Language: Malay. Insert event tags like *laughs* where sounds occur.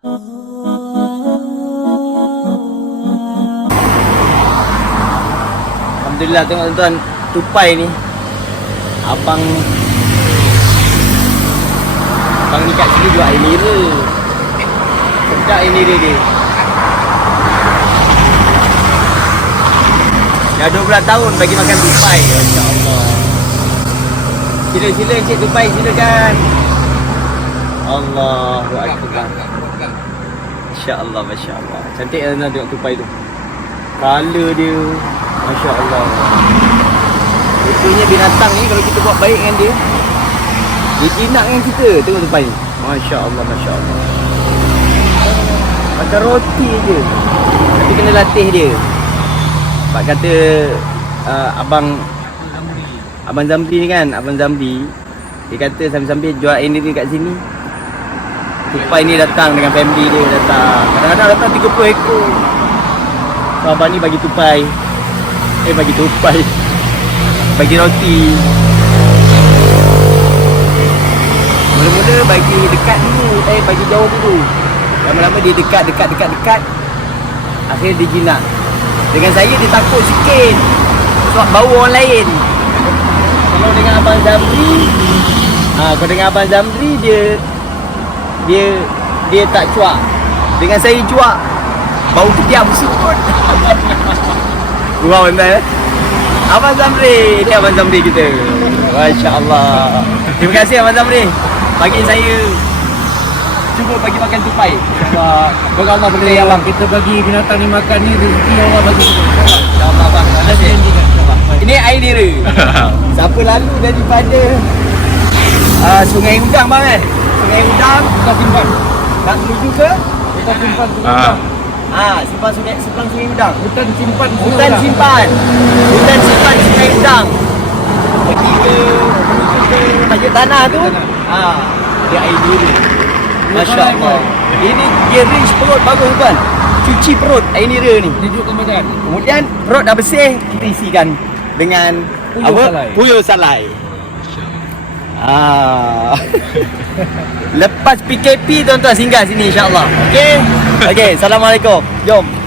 Alhamdulillah tengok tuan-tuan tupai ni. Abang Abang ni kat sini jual air nira. Sedap air nira dia. Dah 12 tahun bagi makan tupai. Masya Allah. Sila sila Encik Tupai silakan. Allahu Akbar. Masya Allah, Masya Allah. Cantik kan tengok tupai tu. Color dia. Masya Allah. Rupanya binatang ni kalau kita buat baik dengan dia. Dia jinak dengan kita. Tengok tupai ni. Masya Allah, Masya Allah. Macam roti je. Tapi kena latih dia. Pak kata uh, abang Abang Zamri ni kan, Abang Zamri Dia kata sambil-sambil jual air ni kat sini Tupai ni datang dengan family dia datang. Kadang-kadang datang 30 ekor. So abang ni bagi tupai. Eh bagi tupai. *laughs* Bagi roti. Mula-mula bagi dekat dulu Eh bagi jauh dulu. Lama-lama dia dekat, dekat, dekat, dekat. Akhirnya dia jinak. Dengan saya dia takut sikit. Sebab bau orang lain. Kalau dengan Abang Zamri ha, Kalau dengan Abang Zamri dia Dia Dia tak cuak. Dengan saya cuak Bau ketiak busuk pun Wow benar eh? Abang Zamri Ini Abang Zamri kita. Masya Allah Terima kasih Abang Zamri. Bagi saya Cuba bagi makan tupai. InsyaAllah. Semoga Allah berkati abang Kita bagi binatang ni makan ni rezeki Allah bagi kita. InsyaAllah abang Terima kasih. insyaAllah. Ini air nira *laughs* Siapa lalu daripada uh, Sungai Udang bang eh? Sungai Udang Kita simpan. Nak menuju ke Kita simpan. Ah. Ah, simpan sungai simpan sungai Udang Hutan simpan. Hutan simpan Hutan simpan sungai Udang Pergi ke Menuju ke Tanah tu Ah, Dia air nira Masya Allah Ini dia rinse perut bagus tuan Cuci perut air nira ni Sejukkan badan. Kemudian perut dah bersih Kita isikan dengan Puyuh apa? salai. Puyuh salai Ah. *laughs* Lepas PKP tuan-tuan singgah sini insyaAllah. Okay *laughs* Okay Assalamualaikum. Jom